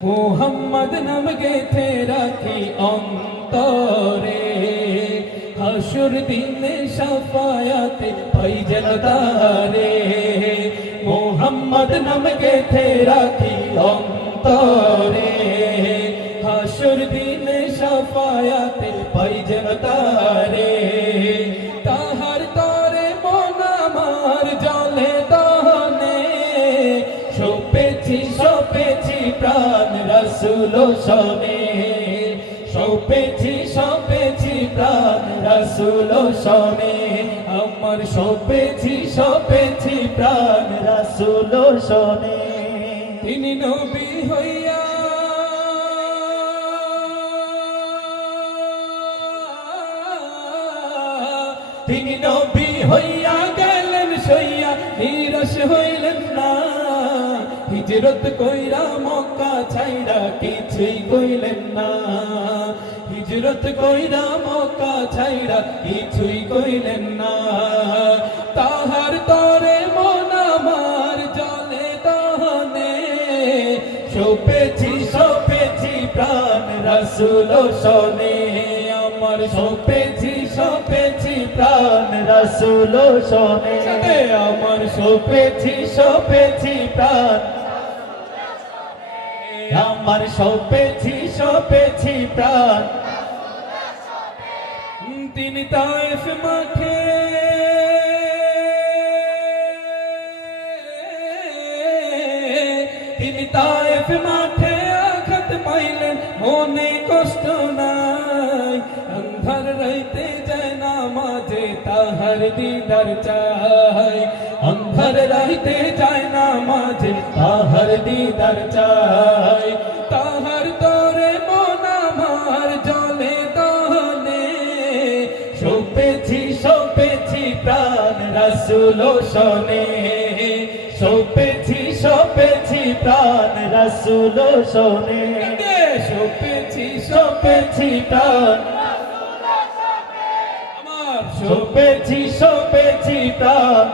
মুহাম্মদ নাম গেথে রাখি অন্তরে, হাসুর দিনে শাফায়াতে পাই যেন তারে। মুহাম্মদ নাম গেথে রাখি অন্তরে, হাসুর দিনে শাফায়াতে পাই যেন তারে। তাহার তরে মন আমার জলে দহনে, সপেছি সপেছি প্রাণ রাসূল শোনে। সপেছি সপেছি প্রাণ রাসূল শোনে, আমার সপেছি সপেছি প্রাণ রাসূল শোনে। তিনি নবী হইয়া তিনি নবী হইয়া গেলেন সইয়া, নিরাশ হইলেন না। হিজরত কইরা মক্কা ছাইরা কিছুই কইলেন না। হিজরত কইরা মক্কা ছাইরা কিছুই কইলেন না। তাহার তরে মন আমার জলে দহনে, সপেছি সপেছি প্রাণ রাসূল শোনে। আমার সপেছি সপেছি প্রাণ রাসূল শোনে। আমার সপেছি সপেছি প্রাণ, আমার সপেছি সপেছি প্রাণ। তিনি তায়েফ মাঠে তিনি তায়েফ মাঠে আঘাত পাইলেন, মনে কষ্ট নাই। অন্ধার রাইতে যায় না মাঝে তাহার দিদার চাই। অন্ধার রাইতে যায় না মাঝে তাহার দিদার চাই। তাহার তরে মন আমার জলে দহনে, সপেছি সপেছি প্রাণ রাসূল শোনে। সপেছি সপেছি প্রাণ রাসূল শোনে। সপেছি সপেছি প্রাণ, আমার সপেছি সপেছি প্রাণ।